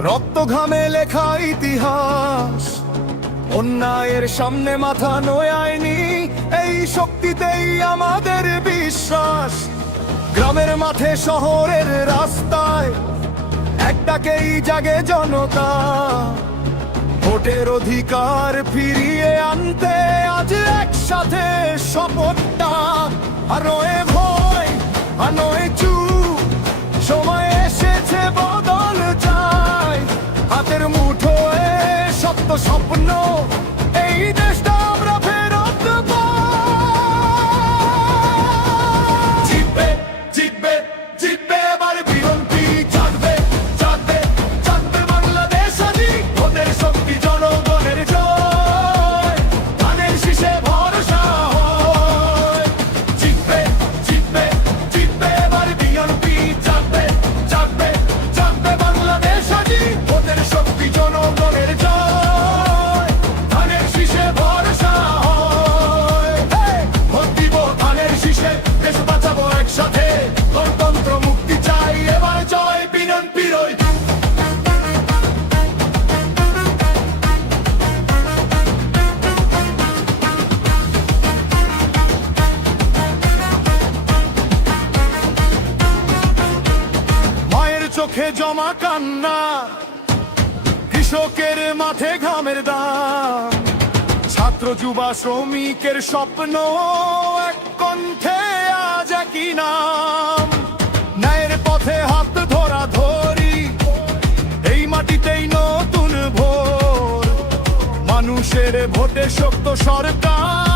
রক্ত ঘামে লেখা ইতিহাস, অন্যায়ের সামনে মাথা নোয়ায়নি, এই শক্তিতেই আমাদের বিশ্বাস। গ্রামের মাঠে শহরের রাস্তায় এক ডাকেই জাগে জনতা, ভোটের অধিকার ফিরিয়ে আনতে আজ একসাথে শপথটা। আর নয় ভয়, আর নয় চুপ, সময় এসেছে বদল চাই। হাতের মুঠোয় সত্য স্বপ্ন, এই দেশটা আমরা ফেরত পাই। জিতবে জিতবে জিতবে এবার বিএনপি, জাগবে জাগবে জাগবে বাংলাদেশ আজি। ওদের শক্তি জনগণের জয়, ধানের শীষে ভরসা হয়। জিতবে জিতবে জিতবে এবার বিএনপি, জাগবে জাগবে জাগবে বাংলাদেশ আজি। ওদের শক্তি জনগণের জয়, ধানের শীষে ভরসা হয়। ভোট দিব ধানের শীষে, দেশ বাঁচাবো একসাথে। গণতন্ত্র মুক্তি চাই, এবার জয় বিএনপির। মায়ের চোখে জমা কান্না, কৃষকের মাঠে ঘামের দাম, ছাত্র যুবা শ্রমিকের স্বপ্ন, এক কণ্ঠে আজ একই নাম। ন্যায়ের পথে হাত ধরা ধরি, এই মাটিতেই নতুন ভোর, মানুষের ভোটে শক্ত সরকার।